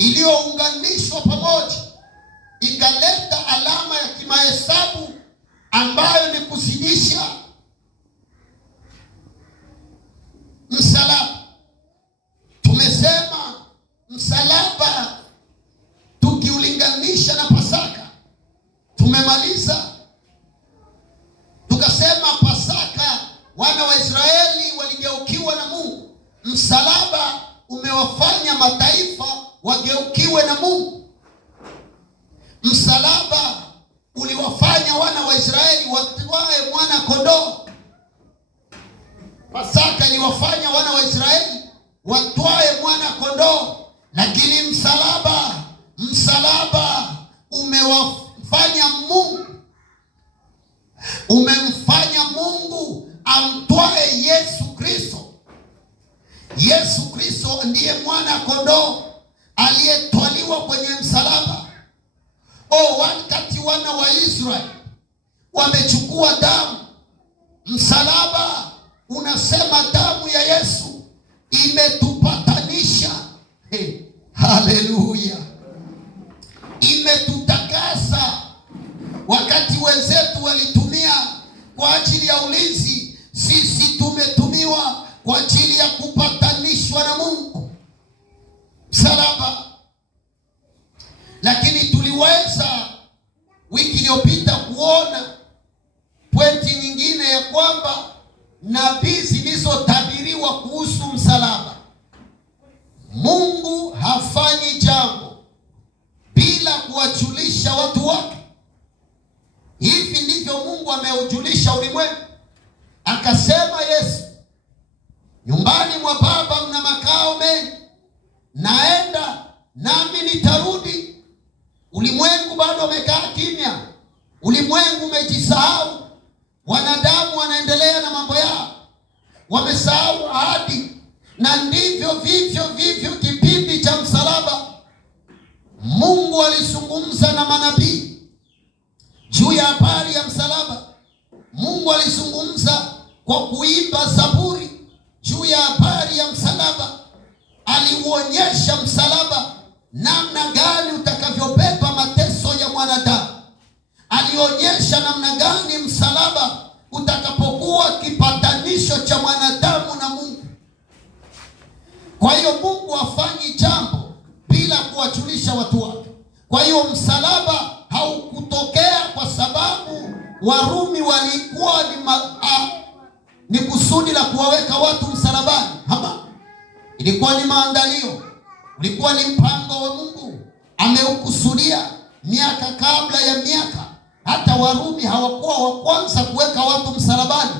iliyounganishwa pamoja, ikaleta alama ya kimahesabu ambayo ni kuzidisha. Msalaba, tumesema msalaba tukiulinganisha na Pasaka, tumemaliza. Tukasema Pasaka wana wa Israeli waligeukiwa na Mungu. Msalaba umewafanya mataifa wageukiwe na Mungu. Msalaba uliwafanya wana wa Israeli watwae mwana kondoo. Pasaka iliwafanya wana wa Israeli watwae mwana kondoo. Lakini msalaba umewafanya Mungu, umemfanya Mungu amtwae Yesu Kristo. Yesu Kristo ndiye mwana kondoo aliyetwaliwa kwenye msalaba. Wakati wana wa Israeli wamechukua damu, msalaba unasema damu ya Yesu imetupatanisha. Haleluya! Imetutakasa. Wakati wenzetu walitumia kwa ajili ya ulinzi, sisi tumetumiwa kwa ajili ya kupatanishwa na Mungu. Msalaba. Lakini tuliweza wiki iliyopita kuona pointi nyingine ya kwamba nabii zilizotabiriwa kuhusu msalaba. Mungu hafanyi jambo bila kuwajulisha watu wake. Hivi ndivyo Mungu ameujulisha ulimwengu. Akasema Yesu, nyumbani mwa Baba mna makao mengi, naenda nami nitarudi. Ulimwengu bado umekaa kimya. Ulimwengu umejisahau. Wanadamu wanaendelea na mambo yao, wamesahau ahadi. Na ndivyo vivyo kipindi cha msalaba. Mungu alizungumza na manabii juu ya habari ya msalaba. Mungu alizungumza kwa kuimba zaburi juu ya habari ya msalaba. Aliuonyesha msalaba namna gani utakavyobeba mateso ya mwanadamu. Alionyesha namna gani msalaba utakapokuwa kipatanisho cha mwanadamu na Mungu. Kwa hiyo Mungu hafanyi jambo bila kuwajulisha watu wake. Kwa hiyo msalaba haukutokea kwa sababu Warumi walikuwa ni kusudi la kuwaweka watu msalabani. Ilikuwa ni maandalio, ulikuwa ni mpango wa Mungu. Ameukusudia miaka kabla ya miaka. Hata Warumi hawakuwa wa kwanza kuweka watu msalabani.